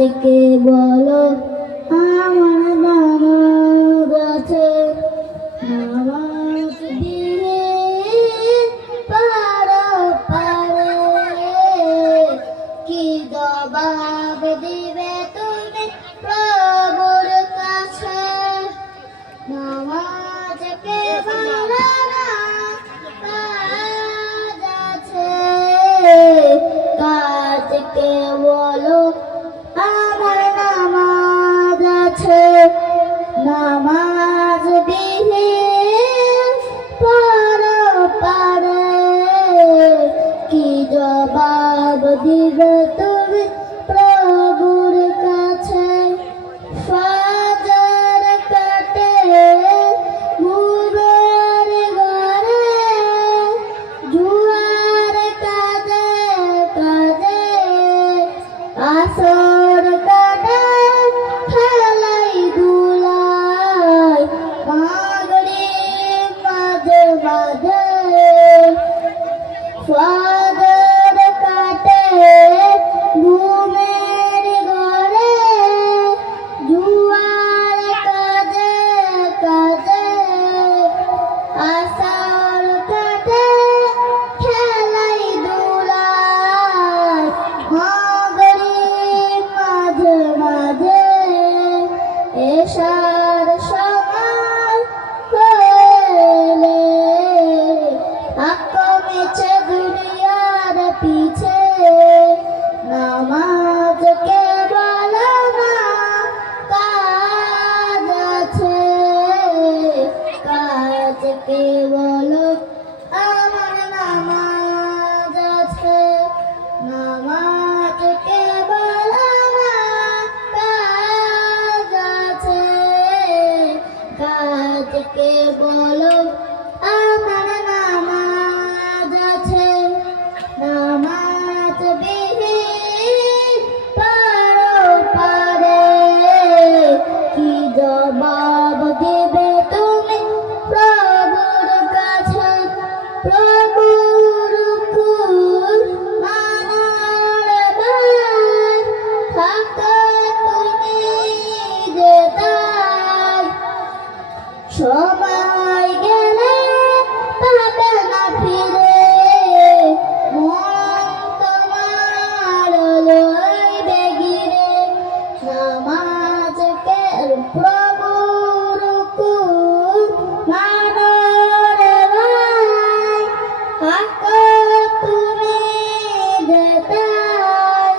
গাছকে বল আমার গাছে দিয়ে পারে কি জবাব দিয়ে আছে নামাজ বিহি পর পারে। কি জবাব দিবে তুমি প্রভুর কাছে? ফাজার কাটে মুরার ঘরে, জুয়ার কাজে কাজে। আসো fly. i love. Aku tu re datai,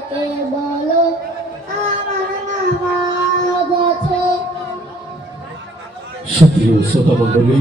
ডেকে বলো আমার নামাজ আছে। সুপ্রিয় শ্রোতা মন্ডলী